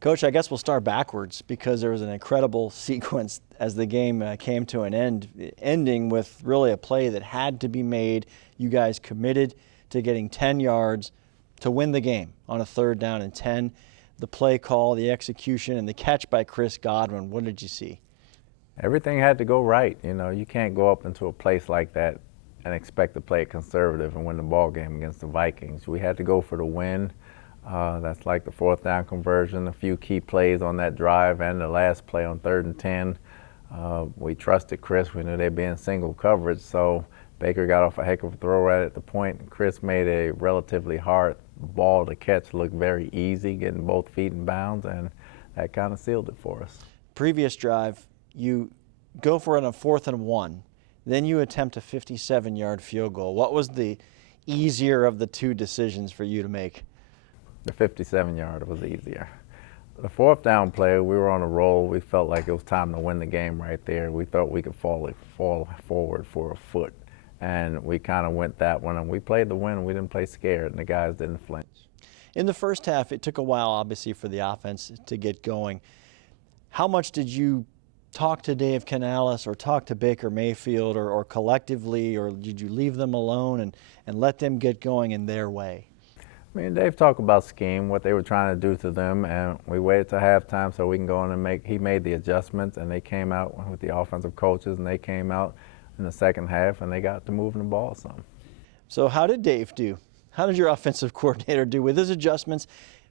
Coach, I guess we'll start backwards because there was an incredible sequence as the game came to an end, ending with really a play that had to be made. You guys committed to getting 10 yards to win the game on a 3rd down and 10. The play call, the execution, and the catch by Chris Godwin. What did you see? Everything had to go right. You know, you can't go up into a place like that and expect to play it conservative and win the ball game against the Vikings. We had to go for the win. That's like the 4th down conversion, a few key plays on that drive, and the last play on 3rd and 10. We trusted Chris. We knew they'd be in single coverage, so Baker got off a heck of a throw right at the point, and Chris made a relatively hard ball to catch look very easy, getting both feet in bounds, and that kind of sealed it for us. Previous drive, you go for it on 4th and 1. Then you attempt a 57-yard field goal. What was the easier of the two decisions for you to make? The 57-yard was easier. The 4th down play, we were on a roll. We felt like it was time to win the game right there. We thought we could fall forward for a foot, and we kind of went that one. And we played the win. We didn't play scared, and the guys didn't flinch. In the first half, it took a while, obviously, for the offense to get going. How much did you talk to Dave Canales or talk to Baker Mayfield or collectively, or did you leave them alone and let them get going in their way? Me and Dave talked about scheme, what they were trying to do to them, and we waited till halftime so we can go in and he made the adjustments, and they came out with the offensive coaches, and they came out in the second half, and they got to moving the ball some. So how did Dave do? How did your offensive coordinator do with his adjustments,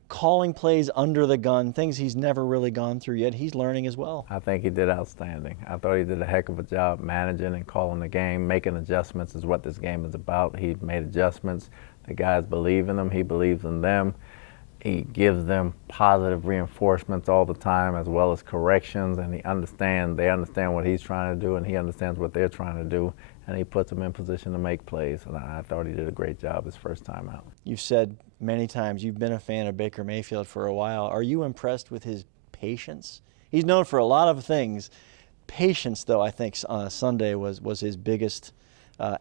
calling plays under the gun, things he's never really gone through yet? He's learning as well. I think he did outstanding. I thought he did a heck of a job managing and calling the game. Making adjustments is what this game is about. He made adjustments. The guys believe in him. He believes in them. He gives them positive reinforcements all the time, as well as corrections, and they understand what he's trying to do, and he understands what they're trying to do, and he puts them in position to make plays. And I thought he did a great job his first time out. You've said many times you've been a fan of Baker Mayfield for a while. Are you impressed with his patience? He's known for a lot of things. Patience, though, I think Sunday was his biggest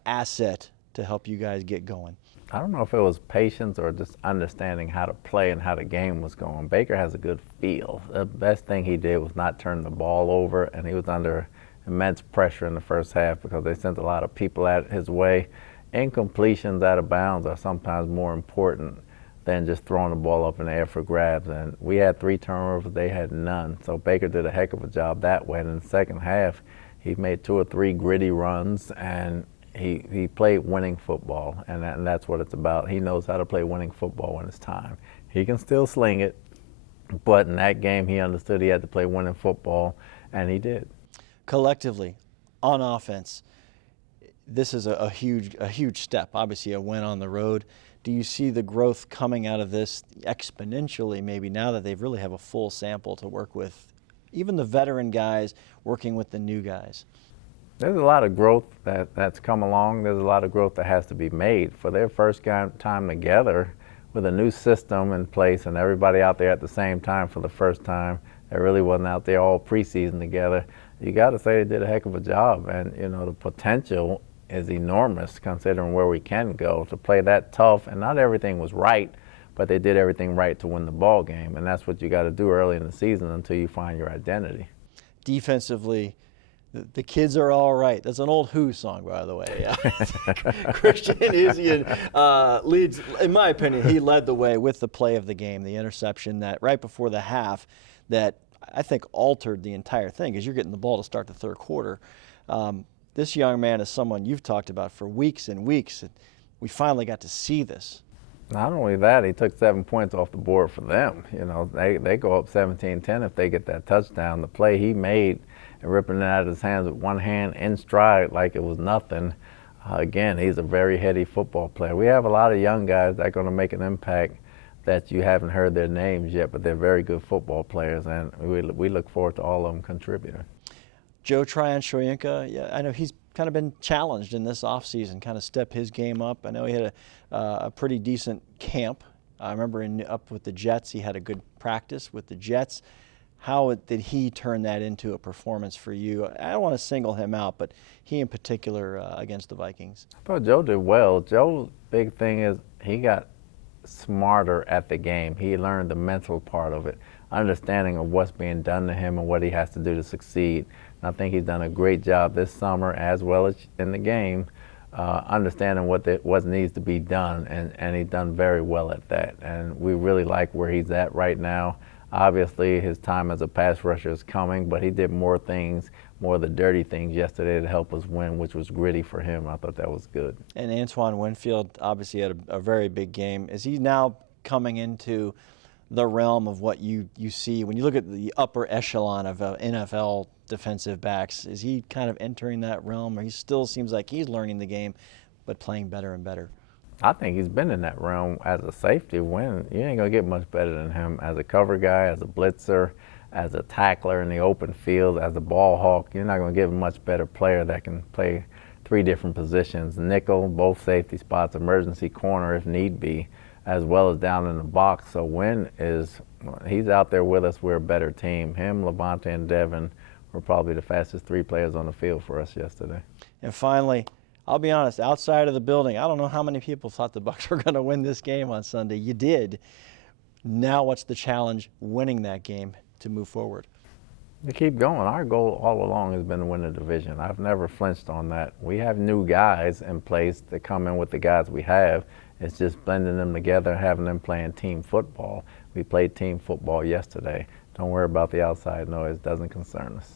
asset to help you guys get going. I don't know if it was patience or just understanding how to play and how the game was going. Baker has a good feel. The best thing he did was not turn the ball over, and he was under immense pressure in the first half because they sent a lot of people at his way. Incompletions out of bounds are sometimes more important than just throwing the ball up in the air for grabs. And we had 3 turnovers, they had none. So Baker did a heck of a job that way. And in the second half, he made 2 or 3 gritty runs, and he played winning football, and that's what it's about. He knows how to play winning football when it's time. He can still sling it, but in that game he understood he had to play winning football, and he did. Collectively, on offense, this is a huge step, obviously a win on the road. Do you see the growth coming out of this exponentially maybe now that they really have a full sample to work with, even the veteran guys working with the new guys? There's a lot of growth that's come along. There's a lot of growth that has to be made. For their first time together with a new system in place and everybody out there at the same time for the first time, they really wasn't out there all preseason together. You got to say they did a heck of a job, and you know the potential is enormous considering where we can go to play that tough. And not everything was right, but they did everything right to win the ball game, and that's what you got to do early in the season until you find your identity. Defensively, the kids are all right. That's an old Who song, by the way. Christian Isian leads, in my opinion, he led the way with the play of the game, the interception that right before the half that I think altered the entire thing because you're getting the ball to start the third quarter. This young man is someone you've talked about for weeks and weeks, and we finally got to see this. Not only that, he took 7 points off the board for them. You know, they go up 17-10 if they get that touchdown. The play he made and ripping it out of his hands with one hand in stride like it was nothing. Again, he's a very heady football player. We have a lot of young guys that are going to make an impact that you haven't heard their names yet, but they're very good football players, and we look forward to all of them contributing. Joe Tryon-Shoyinka, yeah, I know he's kind of been challenged in this offseason, kind of step his game up. I know he had a pretty decent camp. I remember up with the Jets, he had a good practice with the Jets. How did he turn that into a performance for you? I don't want to single him out, but he in particular against the Vikings. I thought Joe did well. Joe's big thing is he got smarter at the game. He learned the mental part of it. understanding of what's being done to him and what he has to do to succeed. And I think he's done a great job this summer as well as in the game, understanding what needs to be done, and he's done very well at that. And we really like where he's at right now. Obviously, his time as a pass rusher is coming, but he did more things, more of the dirty things yesterday to help us win, which was gritty for him. I thought that was good. And Antoine Winfield obviously had a very big game. Is he now coming into the realm of what you see when you look at the upper echelon of NFL defensive backs? Is he kind of entering that realm, or he still seems like he's learning the game but playing better and better? I think he's been in that realm as a safety. When you ain't gonna get much better than him as a cover guy, as a blitzer, as a tackler in the open field, as a ball hawk. You're not gonna get a much better player that can play 3 different positions: nickel, both safety spots, emergency corner if need be, as well as down in the box. So he's out there with us. We're a better team. Him, Levante, and Devin were probably the fastest 3 players on the field for us yesterday. And finally, I'll be honest, outside of the building, I don't know how many people thought the Bucs were going to win this game on Sunday. You did. Now what's the challenge winning that game to move forward? To keep going. Our goal all along has been to win the division. I've never flinched on that. We have new guys in place that come in with the guys we have. It's just blending them together, having them playing team football. We played team football yesterday. Don't worry about the outside noise. It doesn't concern us.